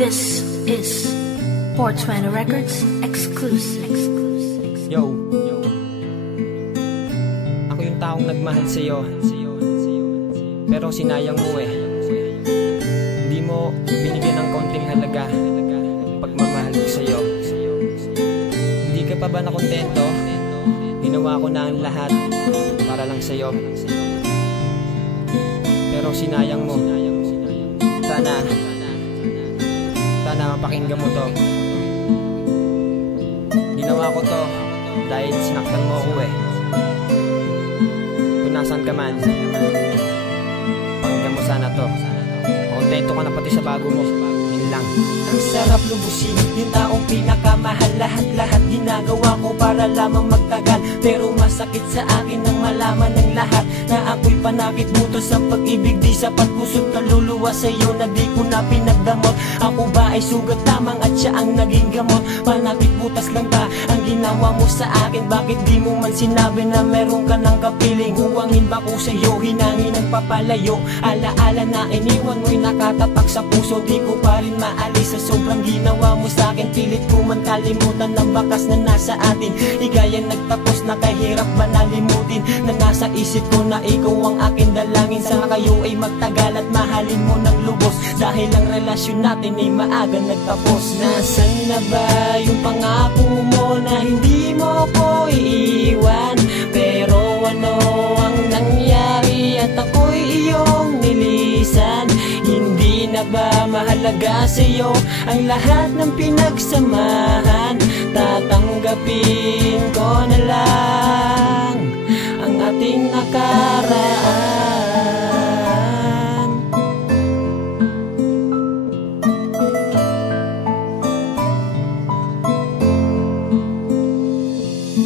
This is 420 Records exclusive. Yo, ako yung taong nagmahal sa'yo, pero sinayang mo eh. Hindi mo binigyan ng kaunting halaga pagmamahal ko sa'yo. Hindi ka pa ba nakontento? Ginawa ko na ang lahat para lang sa'yo, pero sinayang mo. Sana mapakinggan mo to. Ginawa ko to dahil sinaktan mo ako eh. Kung nasan ka man, pakinggan mo sana to. Kontento ka na pati sa bago mo. Yun lang. Ang sarap lubusin yung taong pinakamahal. Lahat ginagawa ko para lamang magtagal, pero masakit sa akin nang malaman ng lahat na ako'y panakit butos sa pag-ibig. Di sapat puso't kaluluwa sa'yo na di ko na pinagdamot. Ako ba ay sugat lamang at siya ang naging gamot? Panakit butas lang ba ang ginawa mo sa akin? Bakit di mo man sinabi na meron ka ng kapiling? Huwangin ba ko sa'yo, hinangin ang papalayo? Alaala na iniwan mo'y nakatatak sa puso. Di ko pa rin maalis sa sobrang ginawa mo sa akin. Pilit ko man kalimutan ng bakas na nasa atin. Igayang nagtapos na kahirap ba nalimutin na nasa isip ko na ikaw ang akin dalangin. Sana kayo ay magtagal at mahalin mo ng lubos, dahil ang relasyon natin ay maaga nagtapos. Nasaan na ba yung pangako mo na hindi mo ko iiwan? Pero ano ang nangyari at ako'y iyong nilisan? Hindi na ba mahalaga sa'yo ang lahat ng pinagsamahan? Tatanggapin ko na lang ang ating nakaraan.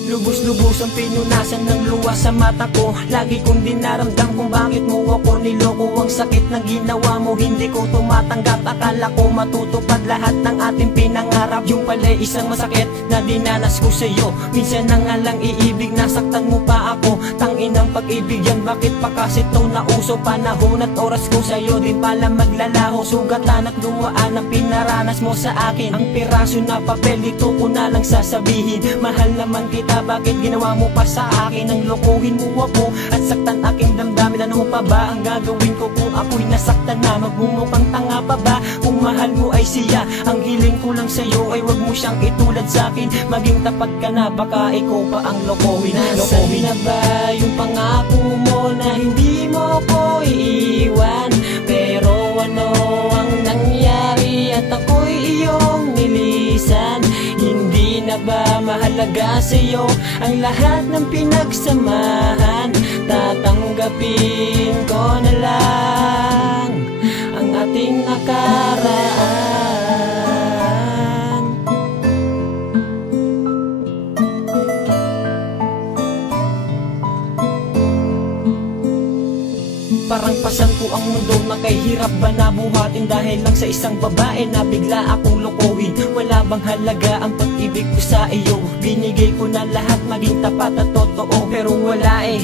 Lubos-lubos ang pinunasan ng luha sa mata ko. Lagi kong dinaramdam kung bakit mo ako niloko. Ang sakit ng ginawa mo, hindi ko tumatanggap. Akala ko matutupad lahat ng ating pinangarap. Yung pala'y isang masakit na dinanas ko sa'yo. Minsan na nga lang iibig, nasaktan mo pa ako. Tangin ang pag-ibig yan, bakit pa kasi ito nauso? Panahon at oras ko sa'yo din pala maglalaho. Sugatan at luwaan ang pinaranas mo sa akin. Ang piraso na papel, dito ko na lang sasabihin. Mahal naman kita, bakit ginawa mo pa sa akin? Ang lokohin mo ako at saktan aking damdamin. Ano pa ba ang gagawin ko kung ako'y nasaktan na? Magmumukhang tanga pa ba kung mahal mo ay siya? Ang hiling ko lang sa'yo ay wag mo siyang itulad sa'kin. Maging tapat ka na, baka ikaw pa ang lokohin. Nasaan na ba yung pangako mo na hindi mo ko iiwan? Pero ano ang nangyari at ako'y iyong nilisan? Hindi na ba mahalaga sa'yo ang lahat ng pinagsamahan? Tatanggapin ko na lang ang ating nakaraan. Parang pasan ko ang mundo, makahirap ba nabuhatin dahil lang sa isang babae na bigla akong lokohin? Wala bang halaga ang pag-ibig ko sa iyo? Binigay ko na lahat, maging tapat at totoo, pero wala eh.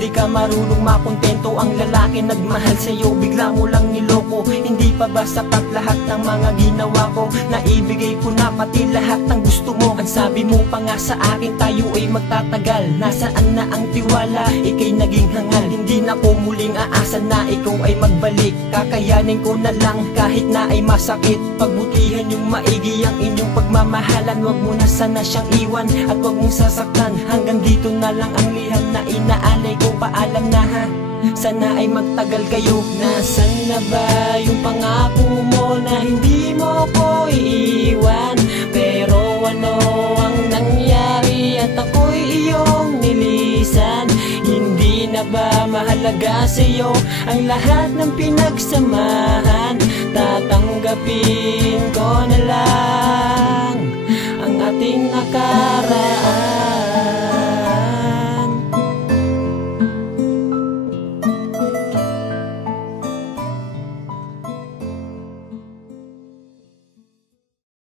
Di ka marunong makontento, ang lalaki nagmahal sa'yo, bigla mo lang niloko. Hindi pa ba sapat lahat ng mga ginawa ko? Naibigay ko na pati lahat ng gusto mo. Ang sabi mo pa nga sa akin, tayo ay magtatagal. Nasaan na ang tiwala? Ika'y naging hangal. Hindi na ko muling aasa na ikaw ay magbalik. Kakayanin ko na lang kahit na ay masakit. Pagbutihan yung maigi ang inyong pagmamahalan. Wag mo na sana siyang iwan at wag mong sasaktan. Hanggang dito na lang ang liham na inaalay ko. Paalam na ha, sana ay magtagal kayo. Nasaan na ba yung pangako mo na hindi mo ko iiwan? Pero ano ang nangyari at ako'y iyong nilisan? Hindi na ba mahalaga sa'yo ang lahat ng pinagsamahan? Tatanggapin ko na lang ang ating nakaraan.